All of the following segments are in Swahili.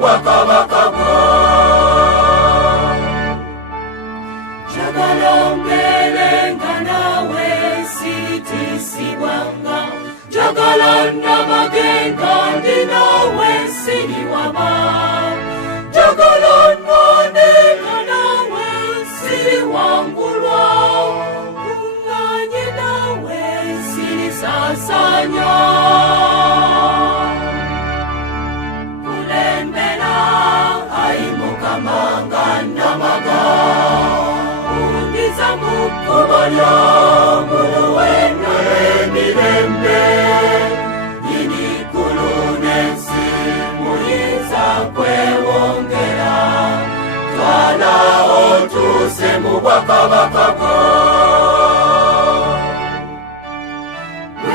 bwakabaka bwo. Njagala mbeerenga naawe sitisibwanga, njagala namagenga ndi naawe siri waba, njagala nwanenga naawe siri wangulwa, kuŋŋaanye naawe siri saasaanya. Kulembera ayi Mukama nga namaga, ungiza mu kkubo ly'omuluwendo emirembe, nyini ggulu n'ensi muyinza kwewongera, twala otuuse mu bwakabaka bwo.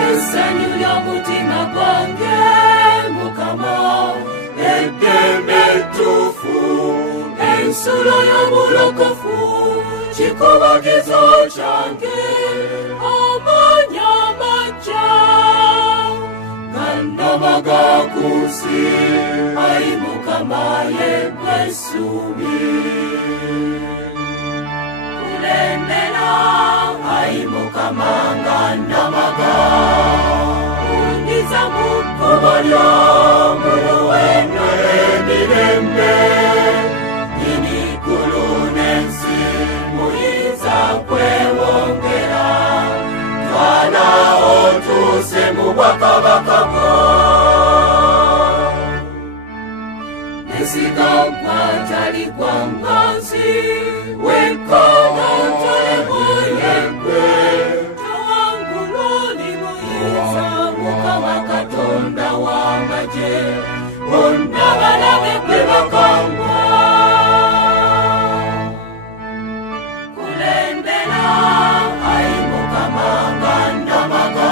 Essanyu ly'omutima gwange Mukama, eddembe ettuufu, ensulo y'obulokofu, kikubagizo kyange, amaanyi amaggya nga namaga ku nsi, ayi Mukama ye ggwe essuubi. Kulembera ayi Mukama nga namaga, ungiza mu kkubo ly'omuluwendo emirembe, nyini ggulu n'ensi muyinza kwewongera, twala otuuse mu bwakabaka bwo. Nesiga tali gwanga nsi, wekkaga tolebwa yeggwe, tawangulwa oli muyinza, Mukama Katonda w'amagye, bonna balabe gwe bakangwa. Kulembera ayi Mukama nga namaga,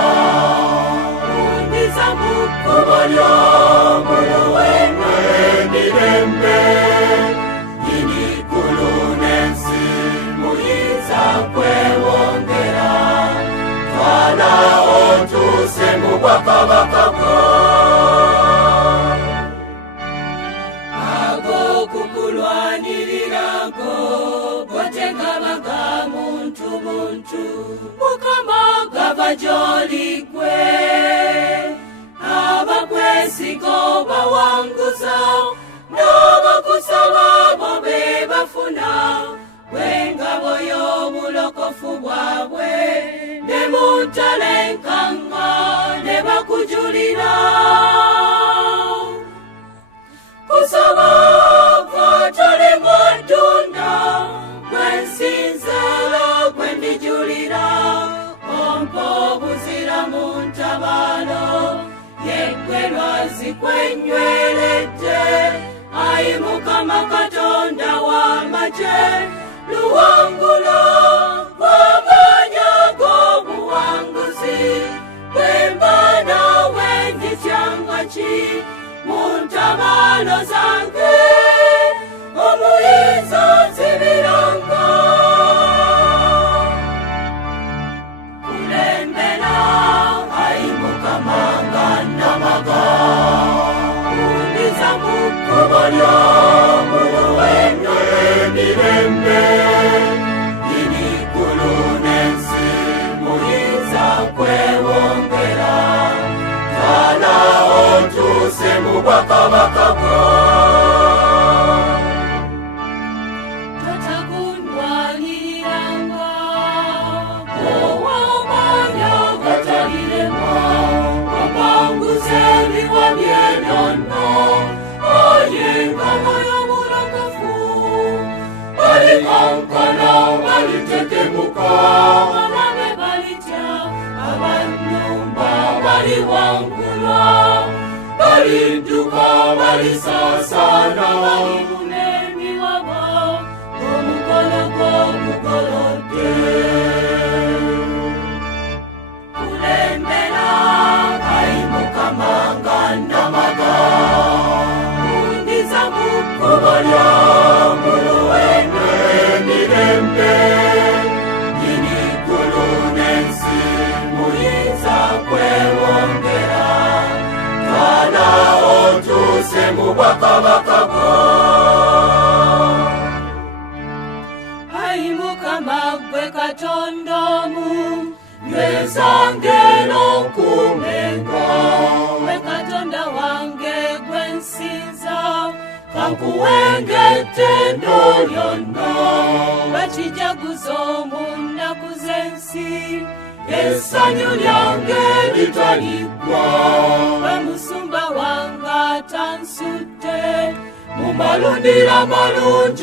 ungiza mu kkubo ly'omuluwendo emirembe, nyini ggulu n'ensi muyinza kwewongera, twala otuuse mu bwakabaka bwo. Ag'okukulwanirirako gotegabaga muntu buntu, Mukama gava gy'oli ggwe, abakwesiga obawanguza, n'abakusaba bo be bafuna, bw'engabo y'obulokofu bwabwe, ne mu ntalo enkanga ne bakujulira. Kusaba kwo toli muddunda, gwe nsinza gwe ndijulira, ompa obuzira mu ntabaalo, yeggwe lwazi kwennyweredde, ayi Mukama Katonda w'amagye, luwangulo lw'amaanyi ag'obuwanguzi, bwe mba naawe ndityanga ki mu ntabaalo zange, omuyinza nzibiranga. Kulembera ayi Mukama nga namaga, ungiza mu kkubo ly'omuluwendo emirembe, nyini ggulu n'ensi muyinza kwewongera, twala otuuse mu bwakabaka bwo. Totagundwaniriranga, ow'amaanyi agatalirema, omwanguza ebiwa bye byonna, aye engabo y'obulokofu, balikankana balitekemuka, balabe balitya, abannumba baliwangulwa, balidduka balisaasaana, balifuna emiwabo, omukolo gw'omugolodde. Kulembera ayi Mukama nga namaga, ungiza mu kkubo ly'omuluwendo emirembe, nyini ggulu n'ensi muyinza kwewongera, twala otuuse mu bwakabaka bonna bakijaguzo mu nnaku z'ensi essanyu lyange litaliggwa bamusumba wange atansudde mu malundiro amalungi